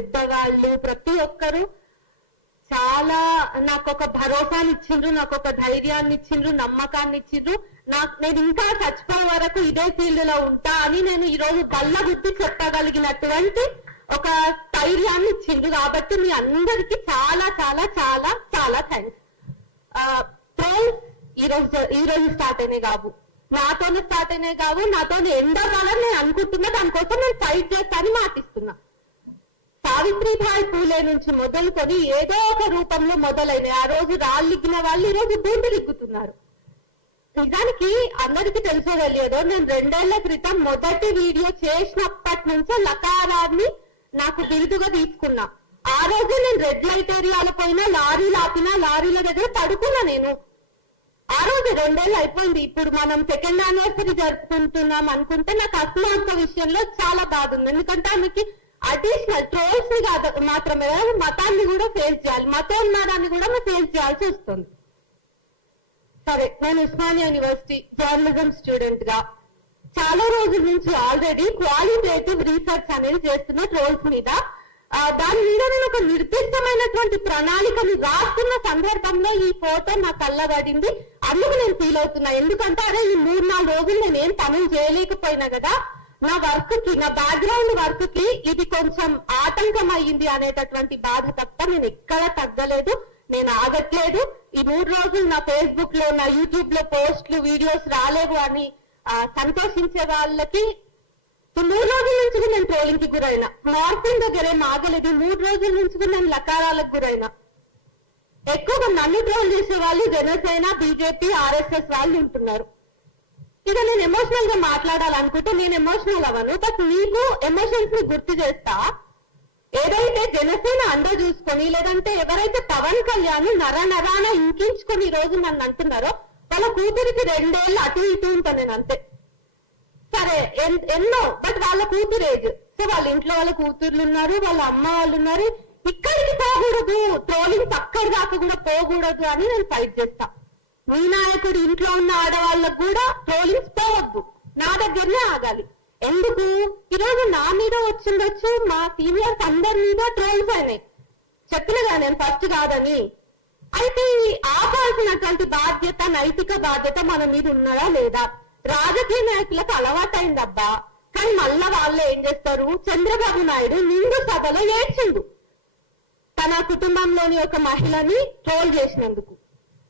పెద్దవాళ్ళు ప్రతి ఒక్కరు చాలా నాకు ఒక భరోసాని ఇచ్చిండ్రు, నాకు ఒక ధైర్యాన్ని ఇచ్చిండ్రు, నమ్మకాన్ని ఇచ్చిండ్రు. నేను ఇంకా చచ్చిపోయే వరకు ఇదే ఫీల్డ్ లో ఉంటా అని నేను ఈ రోజు బల్ల గుర్తి చెప్పగలిగినటువంటి ఒక ధైర్యాన్ని ఇచ్చిండ్రు. కాబట్టి మీ అందరికి చాలా చాలా చాలా చాలా థ్యాంక్స్. ట్రోల్స్ ఈ రోజు స్టార్ట్ అయినాయి కావు, నాతోనే స్టార్ట్ అయినాయి కావు, నాతో ఎండవాలని నేను అనుకుంటున్నా. దానికోసం నేను ఫైట్ చేస్తానని మాటిస్తున్నా. సావిత్రిబాయి పూలే నుంచి మొదలుకొని ఏదో ఒక రూపంలో మొదలైనవి. ఆ రోజు రాళ్ళిగ్గిన వాళ్ళు ఈ రోజు బూందులిగ్గుతున్నారు. నిజానికి అందరికీ తెలిసో తెలియదో, నేను 2 ఏళ్ల క్రితం మొదటి వీడియో చేసినప్పటి నుంచే లకారాన్ని నాకు బిరుదుగా తీసుకున్నా. ఆ రోజు నేను రెడ్ లైట్ ఏరియాల పోయినా, లారీలు ఆపినా, లారీల దగ్గర పడుకున్నా. నేను ఆ రోజు 2 ఏళ్ళు అయిపోయింది. ఇప్పుడు మనం 2nd యానివర్సరీ జరుపుకుంటున్నాం అనుకుంటే నాకు అస్మాక విషయంలో చాలా బాధ ఉంది. ఎందుకంటే ఆమెకి అడిషనల్ ట్రోల్స్ ని మాత్రమే మతాన్ని కూడా ఫేస్ చేయాలి, మతోన్మాదాన్ని కూడా ఫేస్ చేయాల్సి వస్తుంది. సరే, నేను ఉస్మానియా యూనివర్సిటీ జర్నలిజం స్టూడెంట్ గా చాలా రోజుల నుంచి ఆల్రెడీ క్వాలిటేటివ్ రీసెర్చ్ అనేది చేస్తున్న ట్రోల్స్ మీద. దాని మీద నేను ఒక నిర్దిష్టమైనటువంటి ప్రణాళికను రాస్తున్న సందర్భంలో ఈ ఫోటో నా కళ్ళబడింది. అందుకు నేను ఫీల్ అవుతున్నా. ఎందుకంటే అరే ఈ 3-4 రోజులు నేనేం పనులు చేయలేకపోయినా కదా, నా వర్క్ కి, నా బ్యాక్గ్రౌండ్ వర్క్ కి ఇది కొంచెం ఆటంకం అయ్యింది అనేటటువంటి బాధ తప్ప నేను ఎక్కడ తగ్గలేదు, నేను ఆగట్లేదు. ఈ 3 రోజులు నా ఫేస్బుక్ లో, నా యూట్యూబ్ లో పోస్టులు, వీడియోస్ రాలేవు అని సంతోషించే వాళ్ళకి 3 రోజుల నుంచి నేను ట్రోలింగ్ కి గురైనా. మార్పింగ్ దగ్గరే ఆగలేదు. 3 రోజుల నుంచి నేను లకారాలకు గురైనా. ఎక్కువగా నన్ను ట్రోల్ చేసే వాళ్ళు జనసేన, బీజేపీ, ఆర్ఎస్ఎస్ వాళ్ళు ఉంటున్నారు. ఇక నేను ఎమోషనల్ గా మాట్లాడాలనుకుంటే నేను ఎమోషనల్ అవ్వను. బట్ మీకు ఎమోషన్స్ ని గుర్తు చేస్తా. ఏదైతే జనసేన అండ చూసుకొని, లేదంటే ఎవరైతే పవన్ కళ్యాణ్ నరాన ఇంకించుకొని ఈ రోజు నన్ను అంటున్నారో, వాళ్ళ కూతురికి 2 ఏళ్ళు అటు ఇటు ఉంటాను నేను, అంతే. సరే, ఎన్నో, బట్ వాళ్ళ కూతురు ఏజ్. సో వాళ్ళ ఇంట్లో వాళ్ళ కూతుర్లు ఉన్నారు, వాళ్ళ అమ్మ వాళ్ళు ఉన్నారు. ఇక్కడికి పోకూడదు, ట్రోలింగ్ అక్కడి దాకా కూడా పోకూడదు అని నేను ఫైట్ చేస్తా. మీ నాయకుడు ఇంట్లో ఉన్న ఆడవాళ్ళకు కూడా ట్రోలింగ్స్ పోవద్దు, నా దగ్గరనే ఆగాలి. ఎందుకు ఈరోజు నా మీద వచ్చిండొచ్చు, మా సీనియర్స్ అందరి మీద ట్రోల్స్ అయినాయి. చెప్పినగా నేను ఫస్ట్ కాదని. అయితే ఆపాల్సినటువంటి బాధ్యత, నైతిక బాధ్యత మన మీద ఉన్నదా లేదా? రాజకీయ నాయకులకు అలవాటైందబ్బా. కానీ మళ్ళా వాళ్ళు ఏం చేస్తారు? చంద్రబాబు నాయుడు నిండు సభలో ఏడ్చిండు తన కుటుంబంలోని ఒక మహిళని ట్రోల్ చేసినందుకు.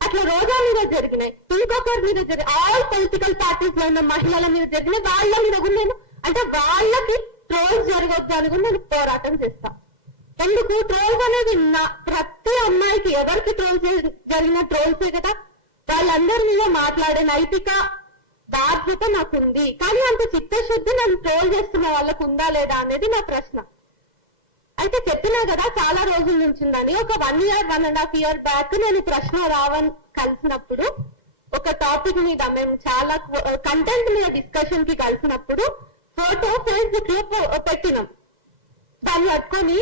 అట్లా రోజా మీద జరిగినాయి, ఇంకొకరి మీద జరిగినాయి, ఆల్ పొలిటికల్ పార్టీస్ లో ఉన్న మహిళల మీద జరిగినాయి. వాళ్ళ మీద కూడా నేను, అంటే వాళ్ళకి ట్రోల్స్ జరగొచ్చు అని కూడా నేను పోరాటం చేస్తా. ఎందుకు? ట్రోల్స్ అనేది ప్రతి అమ్మాయికి, ఎవరికి ట్రోల్స్ జరిగిన ట్రోల్సే కదా. వాళ్ళందరి మీద మాట్లాడే నైతిక బాధ్యత నాకుంది. కానీ అంత చిత్తశుద్ధి నన్ను ట్రోల్ చేస్తున్న వాళ్ళకు ఉందా లేదా అనేది నా ప్రశ్న. అయితే చెప్పినా కదా చాలా రోజుల నుంచి ఉందని. ఒక 1 year 1.5 year బ్యాక్ నేను ప్రశ్న రావణ్ కలిసినప్పుడు ఒక టాపిక్ మీద, మేము చాలా కంటెంట్ మీద డిస్కషన్ కి కలిసినప్పుడు ఫోటో ఫేస్బుక్ లో పెట్టినాం. దాన్ని పట్టుకొని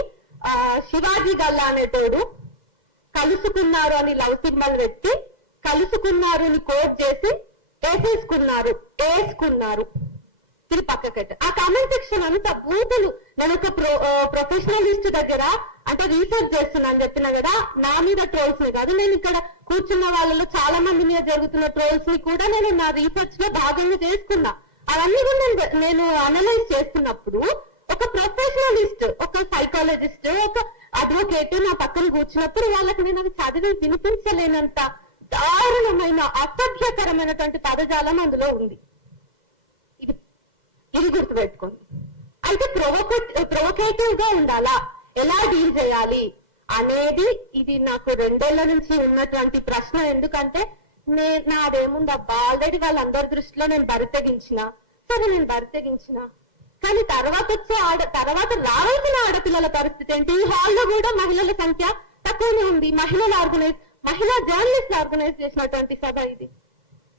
శివాజీ గల్లా అనేటోడు కలుసుకున్నారు అని లవ్ సింబల్ పెట్టి, కలుసుకున్నారు అని కోట్ చేసి వేసుకున్నారు ఇది పక్కకెట్ట. ఆ కామెంట్ సెక్షన్ అంతా బూతులు. నేను ఒక ప్రొఫెషనలిస్ట్ దగ్గర అంటే రీసెర్చ్ చేస్తున్నా అని చెప్పినా కదా, నా మీద ట్రోల్స్ ని కాదు, నేను ఇక్కడ కూర్చున్న వాళ్ళలో చాలా మంది మీద జరుగుతున్న ట్రోల్స్ ని కూడా నేను నా రీసెర్చ్ లో భాగంగా చేసుకున్నా. అవన్నీ కూడా నేను అనలైజ్ చేస్తున్నప్పుడు ఒక ప్రొఫెషనలిస్ట్, ఒక సైకాలజిస్ట్, ఒక అడ్వకేట్ నా పక్కన కూర్చున్నప్పుడు వాళ్ళకి నేను అది చదివి వినిపించలేనంత దారుణమైన అసభ్యకరమైనటువంటి పదజాలం అందులో ఉంది. ఇది గుర్తుపెట్టుకోండి. అయితే ప్రొవోకేటివ్ గా ఉండాలా, ఎలా డీల్ చేయాలి అనేది ఇది నాకు 2 ఏళ్ల నుంచి ఉన్నటువంటి ప్రశ్న. ఎందుకంటే నాదేముందబ్బా, ఆల్రెడీ వాళ్ళందరి దృష్టిలో నేను బరితెగించిన. సరే, నేను బరితెగించిన, కానీ తర్వాత రావాల్సిన ఆడపిల్లల పరిస్థితి ఏంటి? ఈ హాల్లో కూడా మహిళల సంఖ్య తక్కువనే ఉంది. మహిళా జర్నలిస్ట్ ఆర్గనైజ్ చేసినటువంటి సభ ఇది.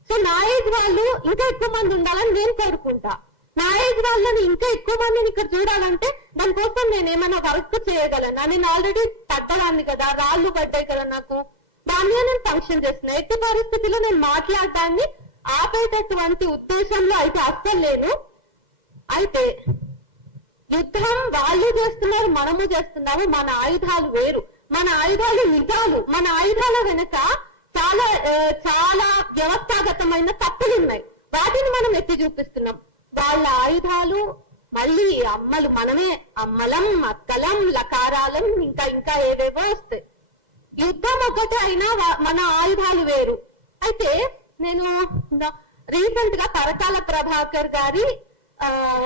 సో నా ఏజ్ వాళ్ళు ఇంకా ఎక్కువ మంది ఉండాలని నేను కోరుకుంటా. నా ఏజ్ వాళ్ళని ఇంకా ఎక్కువ మందిని ఇక్కడ చూడాలంటే దానికోసం నేను ఏమైనా వర్క్ చేయగలనా? నేను ఆల్రెడీ పడ్డదాన్ని కదా, రాళ్ళు పడ్డాయి కదా నాకు, దాన్ని నేను ఫంక్షన్ చేస్తున్నా. ఎట్టి పరిస్థితిలో నేను మాట్లాడడాన్ని ఆపేటటువంటి ఉద్దేశంలో అయితే అస్సలు లేను. అయితే యుద్ధం వాళ్ళు చేస్తున్నారు, మనము చేస్తున్నాము. మన ఆయుధాలు వేరు, మన ఆయుధాలు నిజాలు. మన ఆయుధాల వెనుక చాలా చాలా వ్యవస్థాగతమైన తప్పులు ఉన్నాయి, వాటిని మనం ఎత్తి చూపిస్తున్నాం. వాళ్ళ ఆయుధాలు మళ్ళీ అమ్మలు మనమే, అమ్మలం, అక్కలం, లకారాలం, ఇంకా ఇంకా ఏవేవో వస్తాయి. యుద్ధం ఒకటే అయినా మన ఆయుధాలు వేరు. అయితే నేను రీసెంట్ గా పరకాల ప్రభాకర్ గారి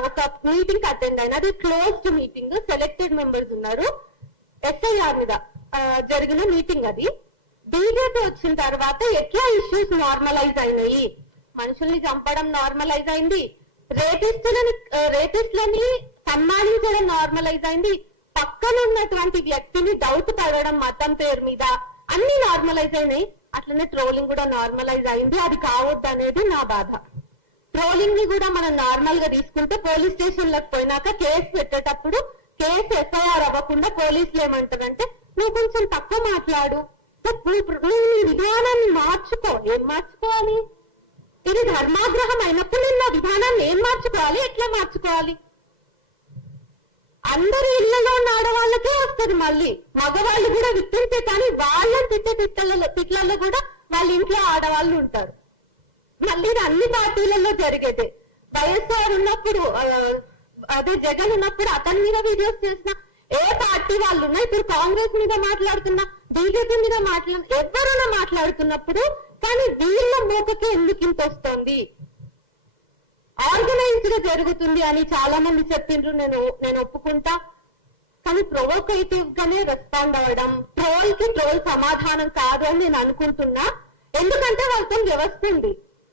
ఒక మీటింగ్ అటెండ్ అయినా. అది క్లోజ్డ్ మీటింగ్, సెలెక్టెడ్ మెంబర్స్ ఉన్నారు. ఎస్ఐఆర్ మీద జరిగిన మీటింగ్ అది. బీజేపీ వచ్చిన తర్వాత ఎట్లా ఇష్యూస్ నార్మలైజ్ అయినాయి, మనుషుల్ని చంపడం నార్మలైజ్ అయింది, రేపిస్టులని సన్మానించడం నార్మలైజ్ అయింది, పక్కన ఉన్నటువంటి వ్యక్తిని డౌట్ పడడం మతం పేరు మీద, అన్ని నార్మలైజ్ అయినాయి. అట్లనే ట్రోలింగ్ కూడా నార్మలైజ్ అయింది. అది కావద్దు అనేది నా బాధ. ట్రోలింగ్ ని కూడా మనం నార్మల్ గా తీసుకుంటే పోలీస్ స్టేషన్ లకు పోయినాక కేసు పెట్టేటప్పుడు కేసు ఎఫ్ఐఆర్ అవ్వకుండా పోలీసులు ఏమంటారంటే నువ్వు కొంచెం తక్కువ మాట్లాడు, నువ్వు నీ విధానాన్ని మార్చుకో. ఏం మార్చుకోవాలి? ఇది ధర్మాగ్రహం అయినప్పుడు నేను నా విధానాన్ని ఏం మార్చుకోవాలి, ఎట్లా మార్చుకోవాలి? అందరి ఇళ్లలో ఉన్న ఆడవాళ్ళకే వస్తుంది. మళ్ళీ మగవాళ్ళు కూడా విత్తించే, కానీ వాళ్ళని తిట్లలో కూడా వాళ్ళ ఇంట్లో ఆడవాళ్ళు ఉంటారు. మళ్ళీ ఇది అన్ని పార్టీలలో జరిగేదే. వైఎస్ఆర్ ఉన్నప్పుడు, అదే జగన్ ఉన్నప్పుడు అతని మీద వీడియోస్ చేసిన ఏ పార్టీ వాళ్ళు ఉన్నా, ఇప్పుడు కాంగ్రెస్ మీద మాట్లాడుతున్నా, బీజేపీ మీద ఎవరైనా మాట్లాడుతున్నప్పుడు, కానీ వీళ్ళ మూకకి ఎందుకు ఇంత వస్తుంది? ఆర్గనైజ్డ్ గా జరుగుతుంది అని చాలా మంది చెప్పిండ్రు, నేను ఒప్పుకుంటా. కానీ ప్రొవోకేటివ్ గానే రెస్పాండ్ అవ్వడం ట్రోల్ కి ట్రోల్ సమాధానం కాదు అని నేను అనుకుంటున్నా. ఎందుకంటే వాళ్ళతో వ్యవస్థ ఉంది,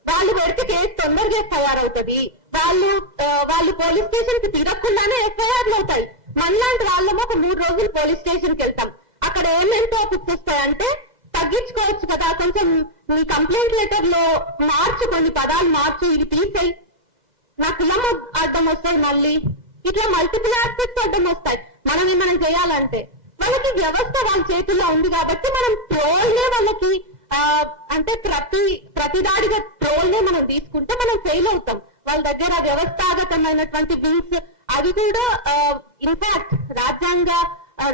వాళ్ళు పెడితే కేసు తొందరగా ఎఫ్ఐఆర్ అవుతుంది. వాళ్ళు పోలీస్ స్టేషన్ కి తిరగకుండానే ఎఫ్ఐఆర్లు అవుతాయి. మనలాంటి వాళ్ళము ఒక 3 రోజులు పోలీస్ స్టేషన్ కి వెళ్తాం, అక్కడ ఏమేమి టాపిక్స్ వస్తాయంటే తగ్గించుకోవచ్చు కదా, కొంచెం నీ కంప్లైంట్ లెటర్ లో మార్చు, కొన్ని పదాలు మార్చు, ఇది తీసేయి, నా కులం అడ్డం వస్తాయి, మళ్ళీ ఇట్లా మల్టిపుల్ ఆస్పెక్ట్స్ అడ్డం వస్తాయి. మనం ఏమైనా చేయాలంటే వాళ్ళకి వ్యవస్థ వాళ్ళ చేతుల్లో ఉంది కాబట్టి మనం ట్రోల్నే వాళ్ళకి అంటే ప్రతిదాడిగా ట్రోల్నే మనం తీసుకుంటే మనం ఫెయిల్ అవుతాం. వాళ్ళ దగ్గర వ్యవస్థాగతమైనటువంటి బిల్స్ అవి కూడా ఇన్ఫాక్ట్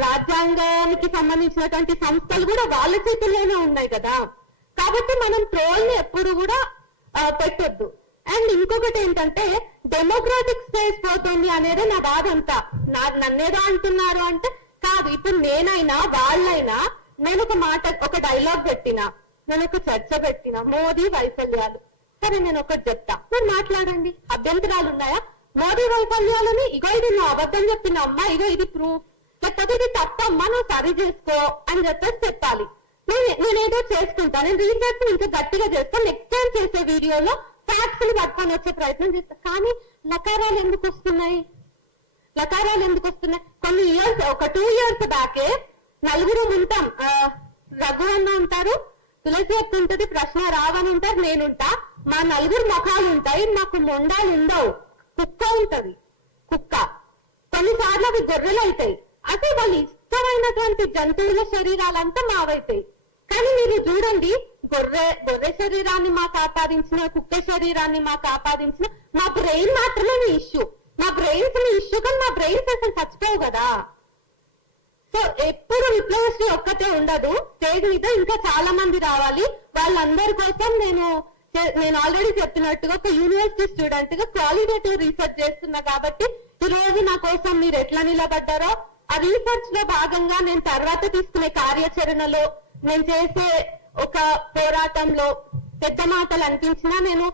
రాజ్యాంగానికి సంబంధించినటువంటి సంస్థలు కూడా వాళ్ళ చేతుల్లోనే ఉన్నాయి కదా. కాబట్టి మనం ట్రోల్ ని ఎప్పుడు కూడా పెట్టొద్దు. అండ్ ఇంకొకటి ఏంటంటే డెమోక్రాటిక్ స్పేస్ పోతుంది అనేది నా బాధ అంతా. నన్నేదో అంటున్నారు అంటే కాదు. ఇప్పుడు నేనైనా వాళ్ళైనా నేను ఒక డైలాగ్ పెట్టినా, నేను ఒక చర్చ పెట్టినా, మోదీ వైఫల్యాలు, సరే నేను ఒకటి చెప్తా, మీరు మాట్లాడండి, అభ్యంతరాలు ఉన్నాయా? మోదీ వైఫల్యాలని ఇగో ఇది నువ్వు అబద్ధం చెప్పిన అమ్మా, ఇగో ఇది ప్రూఫ్, లేకపోతే ఇది తప్పమ్మా, నువ్వు సరి చేసుకో అని చెప్పాలి. నేనేదో చేసుకుంటా, నేను రీసెర్చ్ ఇంకా గట్టిగా చేస్తాను. నెక్స్ట్ టైం చేసే వీడియోలో ఫ్యాక్ట్స్ ని పట్టుకొని వచ్చే ప్రయత్నం చేస్తా. కానీ లకారాలు ఎందుకు వస్తున్నాయి? కొన్ని ఇయర్స్, ఒక 2 years బ్యాకే నలుగురు ఉంటాం. రఘు అన్న ఉంటారు, తులసి అక్క ఉంటది, ప్రశ్న రావని ఉంటారు, నేనుంటా. మా నలుగురు ముఖాలు ఉంటాయి, మాకు మొండాలు ఉండవు. కుక్క ఉంటది, కుక్క. కొన్నిసార్లు అవి గొర్రెలు అవుతాయి. అదే వాళ్ళు ఇష్టమైనటువంటి జంతువుల శరీరాలంతా మావైతాయి. కానీ మీరు చూడండి, గొర్రె శరీరాన్ని మాకు ఆపాదించిన, కుక్క శరీరాన్ని మాకు ఆపాదించిన, మా బ్రెయిన్ మాత్రమే మీ ఇష్యూ. మా బ్రెయిన్స్ మీ ఇష్యూ, కానీ మా బ్రెయిన్స్ అసలు చచ్చిపోవు కదా. సో ఎప్పుడు విప్లవశ్రీ ఒక్కటే ఉండదు, స్టేజ్ మీద ఇంకా చాలా మంది రావాలి. వాళ్ళందరి కోసం నేను ఆల్రెడీ చెప్పినట్టుగా ఒక యూనివర్సిటీ స్టూడెంట్ గా క్వాలిటేటివ్ రీసెర్చ్ చేస్తున్నా. కాబట్టి ఈ రోజు నా కోసం మీరు ఎట్లా నిలబడ్డారో, ఆ రీసెర్చ్ లో భాగంగా నేను తర్వాత తీసుకునే కార్యాచరణలో, నేను చేసే ఒక పోరాటంలో పెద్ద మాటలు అనిపించినా నేను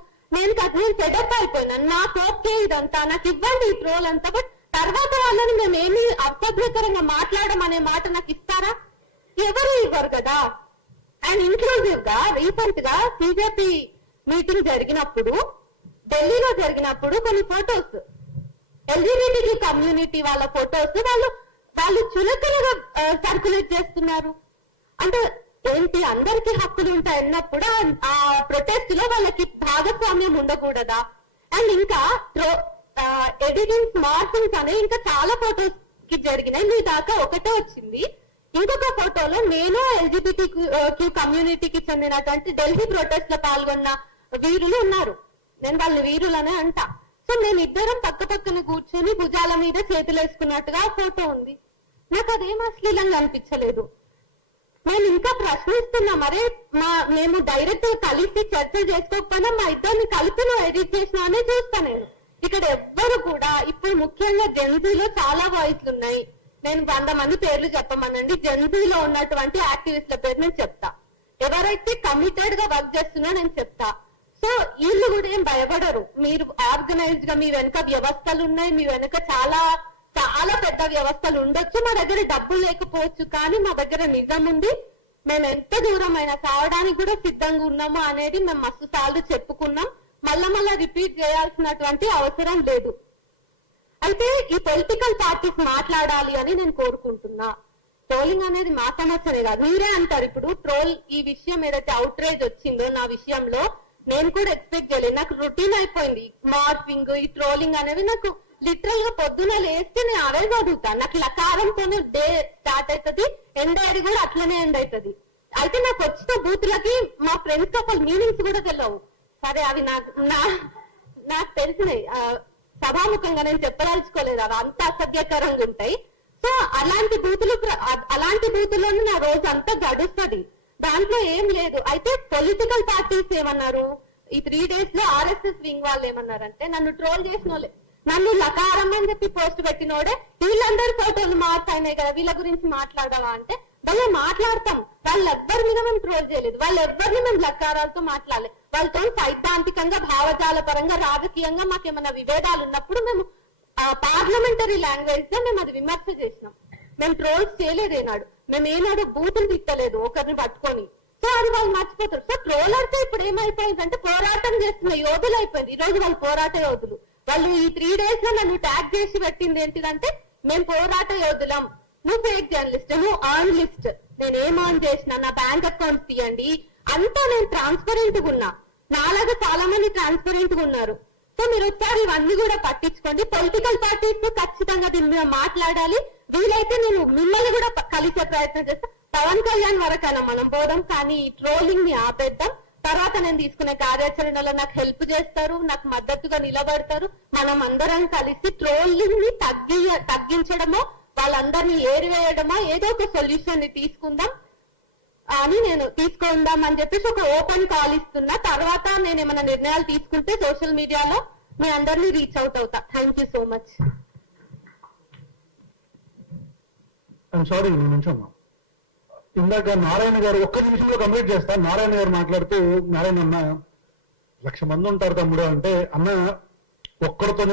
సెటప్ అయిపోయినాను. నాకు ఓకే ఇదంతా, నాకు ఇవ్వండి ఈ ట్రోల్ అంతా, బట్ తర్వాత వాళ్ళని మేమేమి అసభ్యకరంగా మాట్లాడమనే మాట నాకు ఇస్తారా? ఎవరు ఇవ్వరు కదా. అండ్ ఇంక్లూజివ్ గా రీసెంట్ గా సిజేపీ మీటింగ్ జరిగినప్పుడు, ఢిల్లీలో జరిగినప్పుడు కొన్ని ఫొటోస్, ఎల్జీబీటీ కమ్యూనిటీ వాళ్ళ ఫొటోస్ వాళ్ళు చులకనగా సర్క్యులేట్ చేస్తున్నారు. అంటే ఏంటి, అందరికీ హక్కులు ఉంటాయి అన్నప్పుడు ఆ ప్రొటెస్ట్ లో వాళ్ళకి భాగస్వామ్యం ఉండకూడదా? అండ్ ఇంకా ఎడిటింగ్స్, మార్కింగ్స్ అనే ఇంకా చాలా ఫొటోస్ కి జరిగినాయి. మీ దాకా ఒకటే వచ్చింది. ఇంకొక ఫోటోలో నేను ఎల్జీబీటీ కమ్యూనిటీకి చెందినటువంటి ఢిల్లీ ప్రొటెస్ట్ లో పాల్గొన్న వీరులు ఉన్నారు. నేను వాళ్ళని వీరులనే అంటా. సో మేము ఇద్దరం పక్క పక్కన కూర్చొని భుజాల మీద చేతులు వేసుకున్నట్టుగా ఫోటో ఉంది. నాకు అదేం అశ్లీలంగా అనిపించలేదు. నేను ఇంకా ప్రశ్నిస్తున్నా, మరే మేము డైరెక్ట్ గా కలిసి చర్చ చేసుకోకపోయినా మా ఇద్దరిని కలిపి నువ్వు ఎడిట్ చేసినావనే చూస్తా నేను. ఇక్కడ ఎవ్వరు కూడా ఇప్పుడు ముఖ్యంగా జెన్జీలో చాలా వాయిస్లు ఉన్నాయి. నేను 100 మంది పేర్లు చెప్పమనండి, జెన్జీలో ఉన్నటువంటి యాక్టివిస్ట్ల పేరు నేను చెప్తా. ఎవరైతే కమిటెడ్ గా వర్క్ చేస్తున్నారో నేను చెప్తా. సో వీళ్ళు కూడా ఏం భయపడరు. మీరు ఆర్గనైజ్డ్ గా మీ వెనుక వ్యవస్థలు ఉన్నాయి, మీ వెనుక చాలా చాలా పెద్ద వ్యవస్థలు ఉండొచ్చు. మా దగ్గర డబ్బులు లేకపోవచ్చు, కానీ మా దగ్గర నిజం ఉంది. మేము ఎంత దూరం అయినా సావడానికి కూడా సిద్ధంగా ఉన్నాము అనేది మేము మస్తు సార్లు చెప్పుకున్నాం. మళ్ళా రిపీట్ చేయాల్సినటువంటి అవసరం లేదు. అయితే ఈ పొలిటికల్ పార్టీస్ మాట్లాడాలి అని నేను కోరుకుంటున్నా. ట్రోలింగ్ అనేది మా సమస్యనే కాదు. మీరే అంటారు ఇప్పుడు ట్రోల్, ఈ విషయం ఏదైతే అవుట్రేజ్ వచ్చిందో నా విషయంలో నేను కూడా ఎక్స్పెక్ట్ చేయలేదు. నాకు రొటీన్ అయిపోయింది మార్పింగ్, ఈ ట్రోలింగ్ అనేది. నాకు లిటరల్ గా పొద్దున లేస్తే నేను అవే చదువుతాను. నాకు లకారంతోనే డే స్టార్ట్ అవుతుంది, ఎండ్ అయ్యేది కూడా అట్లనే ఎండ్ అవుతుంది. అయితే నాకు వచ్చిన బూతులకి మా ఫ్రెండ్స్ ఒక మీనింగ్స్ కూడా తెలియవు. సరే అవి నాకు తెలిసినాయి, సభాముఖంగా నేను చెప్పదలుచుకోలేదు, అవి అంత అసభ్యకరంగా ఉంటాయి. సో అలాంటి బూతులను నా రోజు అంతా గడుస్తుంది, దాంట్లో ఏం లేదు. అయితే పొలిటికల్ పార్టీస్ ఏమన్నారు, ఈ 3 days లో RSS వింగ్ వాళ్ళు ఏమన్నారంటే, నన్ను ట్రోల్ చేసిన వాళ్ళే, నన్ను లకారం అని చెప్పి పోస్ట్ పెట్టినోడే వీళ్ళందరి ఫోటోలు మార్చాయినాయి కదా, వీళ్ళ గురించి మాట్లాడవా అంటే, వాళ్ళు మాట్లాడతాం. వాళ్ళెవ్వరి మీద మేము ట్రోల్ చేయలేదు, వాళ్ళెవ్వరిని మేము లకారాలతో మాట్లాడలేదు. వాళ్ళతో సైద్ధాంతికంగా, భావజాల పరంగా, రాజకీయంగా మాకేమైనా విభేదాలు ఉన్నప్పుడు మేము పార్లమెంటరీ లాంగ్వేజ్ లో మేము అది విమర్శ చేసినాం. మేము ట్రోల్స్ చేయలేదు ఏనాడు, మేము ఏనాడు బూతులు తిట్టలేదు ఒకరిని పట్టుకొని. సో అది వాళ్ళు మర్చిపోతారు. సో ట్రోలర్స్ ఇప్పుడు ఏమైపోయిందంటే పోరాటం చేస్తున్న యోధులు అయిపోయింది. ఈ రోజు వాళ్ళు పోరాట యోధులు. వాళ్ళు ఈ 3 days లో నన్ను ట్యాగ్ చేసి పెట్టింది ఏంటిదంటే, మేము పోరాట యోధులం, నువ్వు ఫేక్ జర్నలిస్ట్, నువ్వు ఆన్ లిస్ట్. నేను ఏం ఆన్ చేసినా, నా బ్యాంక్ అకౌంట్స్ తీయండి, అంతా నేను ట్రాన్స్పరెంట్ గా ఉన్నా. నాలాగా చాలా మంది ట్రాన్స్పరెంట్ గా ఉన్నారు. సో మీరు ఒకసారి ఇవన్నీ కూడా పట్టించుకోండి. పొలిటికల్ పార్టీస్ ఖచ్చితంగా దీని మీద మాట్లాడాలి. వీలైతే నేను మిమ్మల్ని కూడా కలిసే ప్రయత్నం చేస్తా. పవన్ కళ్యాణ్ వరకైనా మనం పోదాం, కానీ ఈ ట్రోలింగ్ ని ఆపేద్దాం. తర్వాత నేను తీసుకునే కార్యాచరణలో నాకు హెల్ప్ చేస్తారు, నాకు మద్దతుగా నిలబడతారు. మనం అందరం కలిసి ట్రోలింగ్ ని తగ్గించడమో, వాళ్ళందరినీ ఏరివేయడమో, ఏదో ఒక సొల్యూషన్ ని తీసుకుందాం అని చెప్పేసి ఒక ఓపెన్ కాల్ ఇస్తున్నా. తర్వాత నేను ఏమైనా నిర్ణయాలు తీసుకుంటే సోషల్ మీడియాలో మీ అందరినీ రీచ్ అవుట్ అవుతా. Thank you so much. Sorry, నిమిషమ్మా. ఇందాక నారాయణ గారు ఒక్క నిమిషంలో కంప్లీట్ చేస్తాను. నారాయణ గారు మాట్లాడుతూ, నారాయణ అన్న 1,00,000 మంది ఉంటారు తమ్ముడు అంటే, అన్న ఒక్కరితో